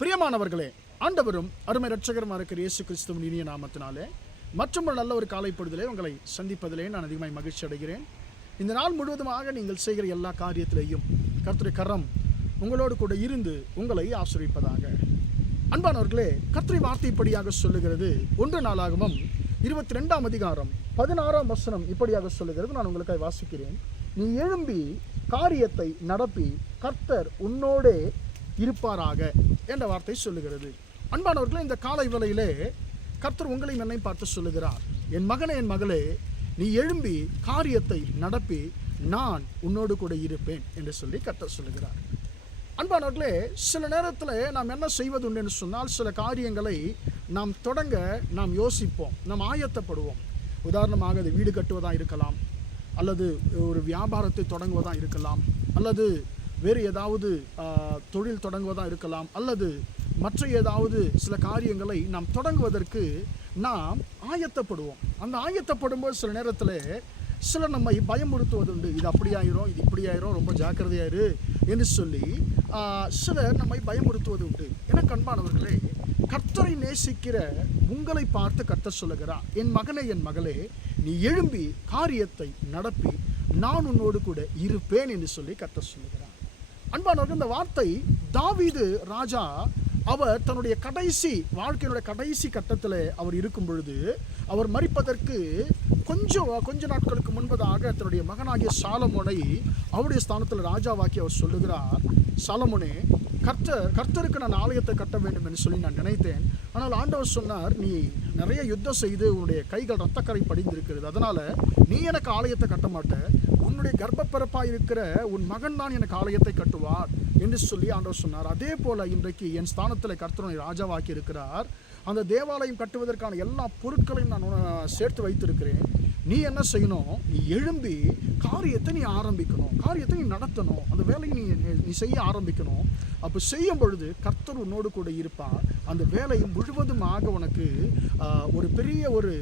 பிரியமானவர்களே ஆண்டவரும் அருமை ரட்சகரமாக இருக்கிற இயேசு கிறிஸ்துவின் இனிய நாமத்தினாலே மற்றும் ஒரு நல்ல ஒரு காலை பொழுதிலே உங்களை சந்திப்பதிலே நான் அதிகமாக மகிழ்ச்சி அடைகிறேன். இந்த நாள் முழுவதுமாக நீங்கள் செய்கிற எல்லா காரியத்திலேயும் கர்த்தருடைய கரம் உங்களோடு கூட இருந்து உங்களை ஆசிரியப்பதாக அன்பானவர்களே கர்த்தரை வார்த்தைப்படியாக சொல்லுகிறது. ஒன்று நாளாகவும் இருபத்தி ரெண்டாம் அதிகாரம் பதினாறாம் வசனம் இப்படியாக சொல்லுகிறது. நான் உங்களுக்காக வாசிக்கிறேன். நீ எழும்பி காரியத்தை நடப்பி கர்த்தர் உன்னோடே இருப்பாராக என்ற வார்த்தை சொல்லுகிறது. அன்பானவர்களே இந்த காலை வேளையிலே கர்த்தர் உங்களையும் என்னையும் பார்த்து சொல்லுகிறார். என் மகனே என் மகளே நீ எழும்பி காரியத்தை நடப்பி நான் உன்னோடு கூட இருப்பேன் என்று சொல்லி கர்த்தர் சொல்லுகிறார். அன்பானவர்களே சில நேரத்தில் நாம் என்ன செய்வது சொன்னால் சில காரியங்களை நாம் தொடங்க நாம் யோசிப்போம் நாம் ஆயத்தப்படுவோம். உதாரணமாக அது வீடு கட்டுவதாக இருக்கலாம் அல்லது ஒரு வியாபாரத்தை தொடங்குவதாக இருக்கலாம் அல்லது வேறு ஏதாவது தொழில் தொடங்குவதாக இருக்கலாம் அல்லது மற்ற ஏதாவது சில காரியங்களை நாம் தொடங்குவதற்கு நாம் ஆயத்தப்படுவோம். அந்த ஆயத்தப்படும்போது சில நேரத்தில் சிலர் நம்மை பயமுறுத்துவது உண்டு இது அப்படி ஆயிரும் இது இப்படி ஆயிரும் ரொம்ப ஜாக்கிரதையாயிரு என்று சொல்லி சிலர் நம்மை பயமுறுத்துவது உண்டு என கண்பானவர்களே கர்த்தரை நேசிக்கிற உங்களை பார்த்து கர்த்தர் சொல்லுகிறார் என் மகனே என் மகளே நீ எழும்பி காரியத்தை நடப்பி நான் உன்னோடு கூட இருப்பேன் என்று சொல்லி கர்த்தர் சொல்லுகிறார். அன்பானவர்கள் இந்த வார்த்தை தாவீது ராஜா அவர் தன்னுடைய கடைசி வாழ்க்கையினுடைய கடைசி கட்டத்தில் அவர் இருக்கும் பொழுது அவர் மறிப்பதற்கு கொஞ்சம் கொஞ்ச நாட்களுக்கு முன்பதாக தன்னுடைய மகனாகிய சாலமோனை அவருடைய ஸ்தானத்தில் ராஜாவாக்கி அவர் சொல்லுகிறார் சாலமோனே கர்த்தர் கர்த்தருக்கு நான் ஆலயத்தை கட்ட வேண்டும் என்று சொல்லி நான் நினைத்தேன். ஆனால் ஆண்டவர் சொன்னார் நீ நிறைய யுத்தம் செய்து உன்னுடைய கைகள் ரத்தக்கரை படிந்திருக்கிறது. அதனால் நீ எனக்கு ஆலயத்தை கட்ட மாட்ட. உன்னுடைய கர்ப்பப்பிறப்பாக இருக்கிற உன் மகன் தான் எனக்கு ஆலயத்தை கட்டுவார். என்று சொல்லி ஆண்டவர் சொன்னார். அதே போல இன்றைக்கு என் ஸ்தானத்தில் கர்த்தனை ராஜாவாக்கி இருக்கிறார். அந்த தேவாலயம் கட்டுவதற்கான எல்லா பொருட்களையும் நான் சேர்த்து வைத்திருக்கிறேன். நீ என்ன செய்யணும்? நீ எழும்பி காரியத்தை நீ ஆரம்பிக்கணும். காரியத்தை நீ நடத்தணும். அந்த வேலையை நீ நீ செய்ய ஆரம்பிக்கணும். அப்போ செய்யும் பொழுது கர்த்தர் உன்னோடு கூட இருப்பார். அந்த வேலை முழுவதுமாக உனக்கு ஒரு பெரிய ஒரு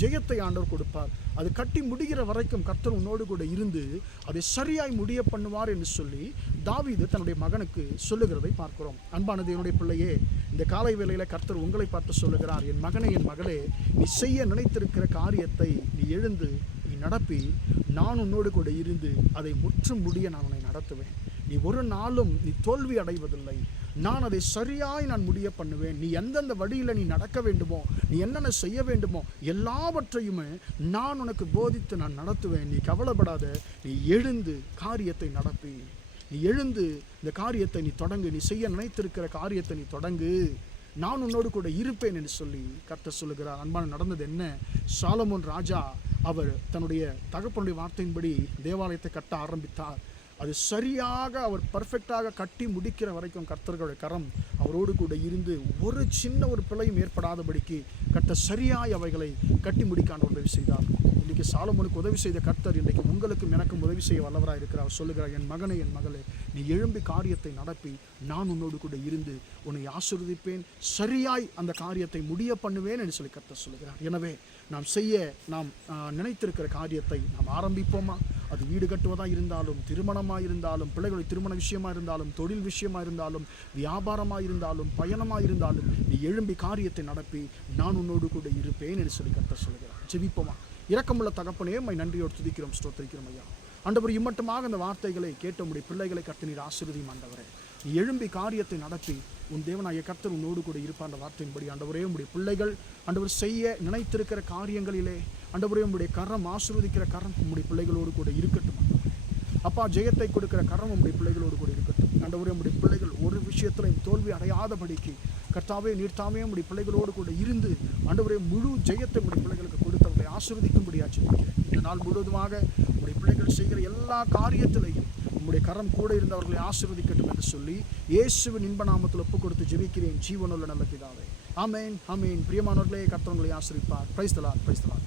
ஜெயத்தை ஆண்டவர் கொடுப்பார். அது கட்டி முடிகிற வரைக்கும் கர்த்தர் உன்னோடு கூட இருந்து அதை சரியாய் முடிய பண்ணுவார் என்று சொல்லி தாவீது தன்னுடைய மகனுக்கு சொல்லுகிறதை பார்க்கிறோம். அன்பானது என்னுடைய பிள்ளையே இந்த காலை வேளையில் கர்த்தர் உங்களை பார்த்து சொல்லுகிறார். என் மகனே என் மகளே நீ செய்ய நினைத்திருக்கிற காரியத்தை நீ எழுந்து நீ நடப்பி. நான் உன்னோடு கூட இருந்து அதை முற்றும் முடிய நான் உன்னை நடத்துவேன். நீ ஒரு நாளும் நீ தோல்வி அடைவதில்லை. நான் அதை சரியாய் நான் முடிய பண்ணுவேன். நீ எந்தெந்த வழியில் நீ நடக்க வேண்டுமோ நீ என்னென்ன செய்ய வேண்டுமோ எல்லாவற்றையுமே நான் உனக்கு போதித்து நான் நடத்துவேன். நீ கவலைப்படாத. நீ எழுந்து காரியத்தை நடத்தி. நீ எழுந்து இந்த காரியத்தை நீ தொடங்கு. நீ செய்ய நினைத்திருக்கிற காரியத்தை நீ தொடங்கு. நான் உன்னோடு கூட இருப்பேன் என்று சொல்லி கர்த்தர் சொல்லுகிறார். அன்பான நடந்தது என்ன? சாலமோன் ராஜா அவர் தன்னுடைய தகப்பனுடைய வார்த்தையின்படி தேவாலயத்தை கட்ட ஆரம்பித்தார். அது சரியாக அவர் பர்ஃபெக்டாக கட்டி முடிக்கிற வரைக்கும் கர்த்தர்களுடைய கரம் அவரோடு கூட இருந்து ஒரு சின்ன ஒரு பிழையும் ஏற்படாதபடிக்கு கட்ட சரியாய் அவைகளை கட்டி முடிக்கான உதவி செய்தார். இன்றைக்கி சாலமனுக்கு உதவி செய்த கர்த்தர் இன்றைக்கு உங்களுக்கும் எனக்கும் உதவி செய்ய வல்லவராக இருக்கிறார். சொல்லுகிறார் என் மகனே என் மகளே நீ எழும்பி காரியத்தை நடப்பி நான் உன்னோடு கூட இருந்து உன்னை ஆசிர்வதிப்பேன். சரியாய் அந்த காரியத்தை முடிய பண்ணுவேன் என்று சொல்லி கர்த்தர் சொல்லுகிறார். எனவே நாம் செய்ய நாம் நினைத்திருக்கிற காரியத்தை நாம் ஆரம்பிப்போமா? அது வீடு கட்டுவதாக இருந்தாலும் திருமணமாக இருந்தாலும் பிள்ளைகளுடைய திருமண விஷயமா இருந்தாலும் தொழில் விஷயமா இருந்தாலும் வியாபாரமாக இருந்தாலும் பயணமாக இருந்தாலும் நீ எழும்பி காரியத்தை நடப்பி நான் உன்னோடு கூட இருப்பேன் என்று சொல்லி கர்த்தர் சொல்கிறார் ஜெபிப்போமா? இரக்கமுள்ள தகப்பனே மை நன்றியோடு துதிக்கிறோம் ஸ்தோத்திரிக்கிறோம் ஐயா. ஆண்டவர் இம்மட்டுமாக அந்த வார்த்தைகளை கேட்ட முடிய பிள்ளைகளை கர்த்தனீர் ஆசீர்வதியும் ஆண்டவரே. நீ எழும்பி காரியத்தை நடத்தி உன் தேவனாய கர்த்தர் உன்னோடு கூட இருப்பான் அந்த வார்த்தையின்படி ஆண்டவரே உடைய பிள்ளைகள் ஆண்டவர் செய்ய நினைத்திருக்கிற காரியங்களிலே ஆண்டவரே உங்களுடைய கரம் ஆசிர்வதிக்கிற கரம் உங்களுடைய பிள்ளைகளோடு கூட இருக்கட்டும் அப்பா ஜெயத்தை கொடுக்கிற கரம் உங்களுடைய பிள்ளைகளோடு கூட இருக்கட்டும். ஆண்டவரே உம்முடைய பிள்ளைகள் ஒரு விஷயத்திலையும் தோல்வி அடையாதபடிக்கு கர்த்தாவே நீர்த்தாமே உம்முடைய பிள்ளைகளோடு கூட இருந்து ஆண்டவரே முழு ஜெயத்தை உடைய பிள்ளைகளுக்கு கொடுத்தவர்களை ஆசிர்வதிக்கும்படியாக சொல்லிக்கிறேன் இந்த நாள் முழுவதுமாக உடைய பிள்ளைகள் செய்கிற எல்லா காரியத்திலையும் உங்களுடைய கரம் கூட இருந்தவர்களை ஆசிர்வதிக்கட்டும் என்று சொல்லி இயேசுவின் இன்ப நாமத்தில் ஒப்பு கொடுத்து ஜெபிக்கிறேன். ஜீவனுள்ள நல்ல பிதாவே. ஆமேன் ஆமேன். பிரியமானவர்களே கர்த்தவங்களை ஆசிரிப்பார் பிரைஸ்தலா பிரைஸ்தலா